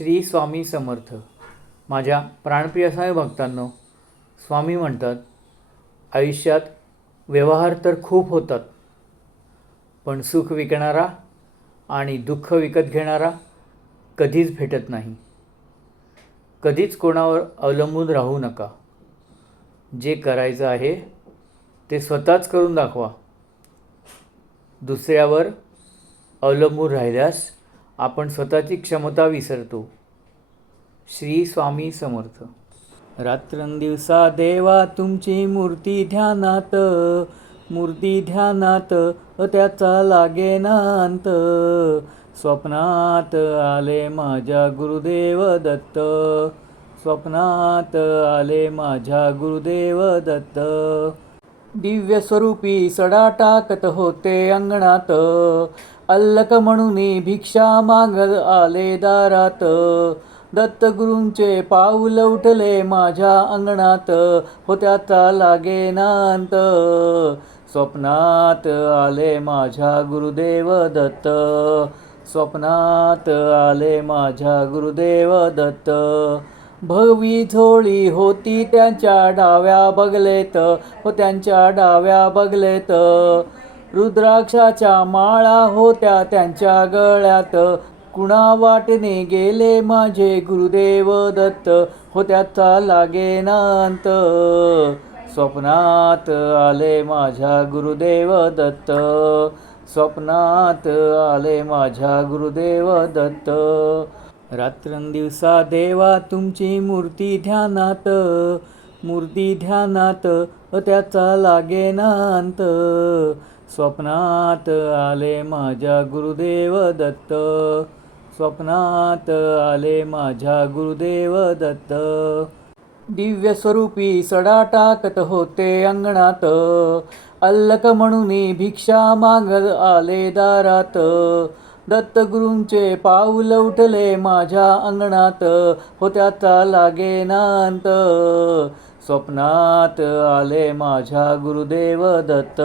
श्री स्वामी समर्थ. माझ्या प्राणप्रिय स्वामी भक्तांनो, स्वामी म्हणतात आयुष्यात व्यवहार तर खूप होतात, पण सुख विकणारा आणि दुःख विकत घेणारा कधीच भेटत नाही. कधीच कोणावर अवलंबून राहू नका. जे करायचं आहे ते स्वतःच करून दाखवा. दुसऱ्यावर अवलंबून राहिल्यास आपण स्वतःची क्षमता विसरतो. श्री स्वामी समर्थ. रात्रंदिवसा देवा तुमची मूर्ती ध्यानात, मूर्ती ध्यानात त्याचा लागेना अंत. स्वप्नात आले माझ्या गुरुदेव दत्त, स्वप्नात आले माझ्या गुरुदेव दत्त. दिव्य स्वरूपी सडा टाकत होते अंगणात, अल्लक म्हणून भिक्षा मागत आले दारात. दत्तगुरूंचे पाऊल उठले माझ्या अंगणात, हो त्याचा लागेना अंत. स्वप्नात आले माझ्या गुरुदेव दत्त, स्वप्नात आले माझ्या गुरुदेव दत्त. भगवी झोळी होती त्यांच्या डाव्या बगलेत, हो त्यांच्या डाव्या बगलेत. रुद्राक्षाच्या माळा होत्या त्यांच्या गळ्यात, कुणा वाटेने गेले माझे गुरुदेव दत्त, हो त्याचा लागेना अंत. स्वप्नात आले माझ्या गुरुदेव दत्त, स्वप्नात आले माझ्या गुरुदेव दत्त. रात्रंदिवसा देवा तुमची मूर्ती ध्यानात, मूर्ती ध्यानात त्याचा लागेना अंत. स्वप्नात आले माझ्या गुरुदेव दत्त, स्वप्नात आले माझ्या गुरुदेव दत्त. दिव्य स्वरूपी सडा टाकत होते अंगणात, अल्लक म्हणून भिक्षा मागत आले दारात. दत्तगुरूंचे पाऊल उठले माझ्या अंगणात, हो त्याचा लागेना अंत. स्वप्नात आले माझ्या गुरुदेव दत्त,